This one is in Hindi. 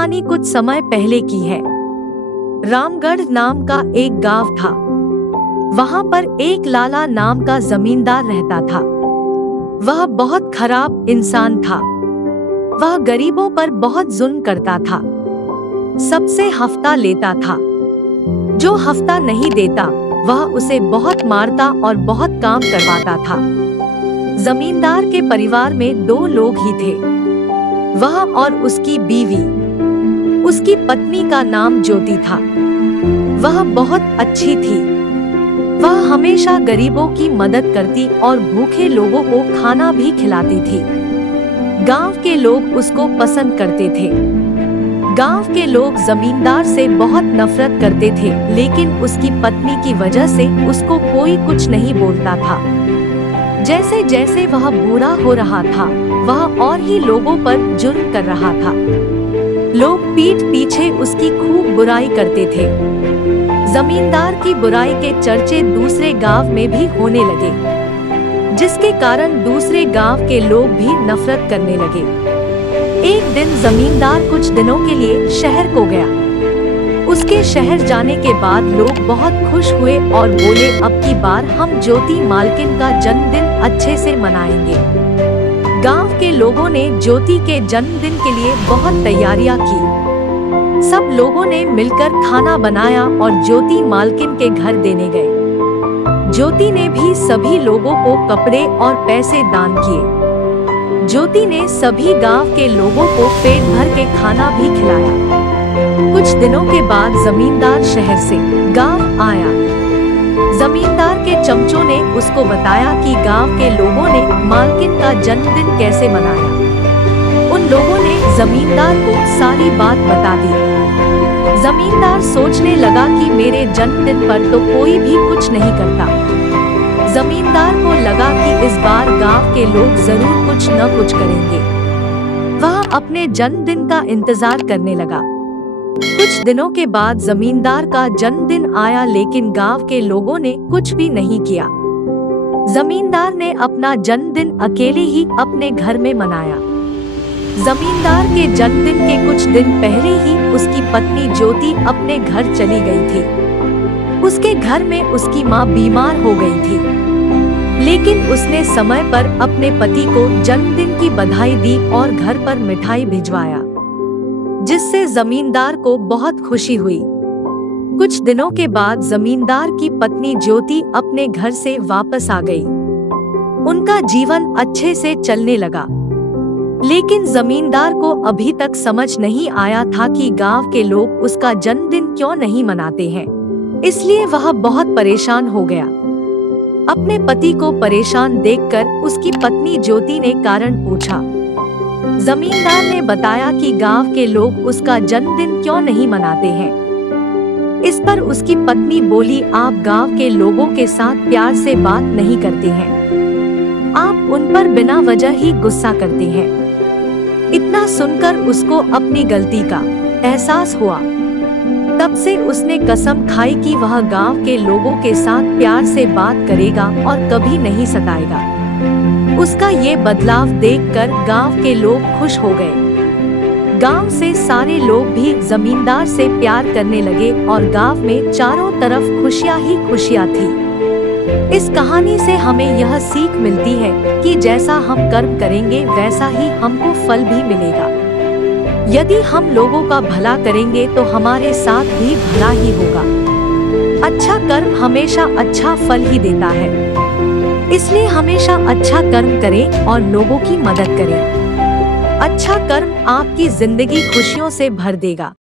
कहानी कुछ समय पहले की है। रामगढ़ नाम का एक गांव था। वहां पर एक लाला नाम का जमींदार रहता था। वह बहुत खराब इंसान था। वह गरीबों पर बहुत जुल्म करता था। सबसे हफ्ता लेता था। जो हफ्ता नहीं देता वह उसे बहुत मारता और बहुत काम करवाता था। जमींदार के परिवार में 2 लोग ही थे, वह और उसकी बीवी। उसकी पत्नी का नाम ज्योति था। वह बहुत अच्छी थी। वह हमेशा गरीबों की मदद करती और भूखे लोगों को खाना भी खिलाती थी। गांव के लोग उसको पसंद करते थे। गांव के लोग जमींदार से बहुत नफरत करते थे, लेकिन उसकी पत्नी की वजह से उसको कोई कुछ नहीं बोलता था। जैसे जैसे वह बूढ़ा हो रहा था, वह और ही लोगों पर जुल्म कर रहा था। लोग पीठ पीछे उसकी खूब बुराई करते थे। जमींदार की बुराई के चर्चे दूसरे गांव में भी होने लगे, जिसके कारण दूसरे गांव के लोग भी नफरत करने लगे। एक दिन जमींदार कुछ दिनों के लिए शहर को गया। उसके शहर जाने के बाद लोग बहुत खुश हुए और बोले, अब की बार हम ज्योति मालकिन का जन्मदिन अच्छे से मनाएंगे। गांव के लोगों ने ज्योति के जन्मदिन के लिए बहुत तैयारियां की। सब लोगों ने मिलकर खाना बनाया और ज्योति मालकिन के घर देने गए। ज्योति ने भी सभी लोगों को कपड़े और पैसे दान किए। ज्योति ने सभी गांव के लोगों को पेट भर के खाना भी खिलाया। कुछ दिनों के बाद जमींदार शहर से गांव आया। जमींदार के चमचों ने उसको बताया कि गांव के लोगों ने मालकिन का जन्मदिन कैसे मनाया। उन लोगों ने जमींदार को सारी बात बता दी। जमींदार सोचने लगा कि मेरे जन्मदिन पर तो कोई भी कुछ नहीं करता। जमींदार को लगा कि इस बार गांव के लोग जरूर कुछ न कुछ करेंगे। वह अपने जन्मदिन का इंतजार करने लगा। कुछ दिनों के बाद जमींदार का जन्मदिन आया, लेकिन गांव के लोगों ने कुछ भी नहीं किया। जमींदार ने अपना जन्मदिन अकेले ही अपने घर में मनाया। जमींदार के जन्मदिन के कुछ दिन पहले ही उसकी पत्नी ज्योति अपने घर चली गई थी। उसके घर में उसकी माँ बीमार हो गई थी, लेकिन उसने समय पर अपने पति को जन्मदिन की बधाई दी और घर पर मिठाई भिजवाया, जिससे जमींदार को बहुत खुशी हुई। कुछ दिनों के बाद जमींदार की पत्नी ज्योति अपने घर से वापस आ गई। उनका जीवन अच्छे से चलने लगा, लेकिन जमींदार को अभी तक समझ नहीं आया था कि गांव के लोग उसका जन्मदिन क्यों नहीं मनाते हैं। इसलिए वह बहुत परेशान हो गया। अपने पति को परेशान देखकर उसकी पत्नी ज्योति ने कारण पूछा। जमींदार ने बताया कि गांव के लोग उसका जन्मदिन क्यों नहीं मनाते हैं। इस पर उसकी पत्नी बोली, आप गांव के लोगों के साथ प्यार से बात नहीं करते हैं। आप उन पर बिना वजह ही गुस्सा करते हैं। इतना सुनकर उसको अपनी गलती का एहसास हुआ। तब से उसने कसम खाई कि वह गांव के लोगों के साथ प्यार से बात करेगा और कभी नहीं सताएगा। उसका ये बदलाव देखकर गांव के लोग खुश हो गए। गांव से सारे लोग भी जमींदार से प्यार करने लगे और गांव में चारों तरफ खुशियां ही खुशियां थी। इस कहानी से हमें यह सीख मिलती है कि जैसा हम कर्म करेंगे वैसा ही हमको फल भी मिलेगा। यदि हम लोगों का भला करेंगे तो हमारे साथ भी भला ही होगा। अच्छा कर्म हमेशा अच्छा फल ही देता है। इसलिए हमेशा अच्छा कर्म करें और लोगों की मदद करें। अच्छा कर्म आपकी जिंदगी खुशियों से भर देगा।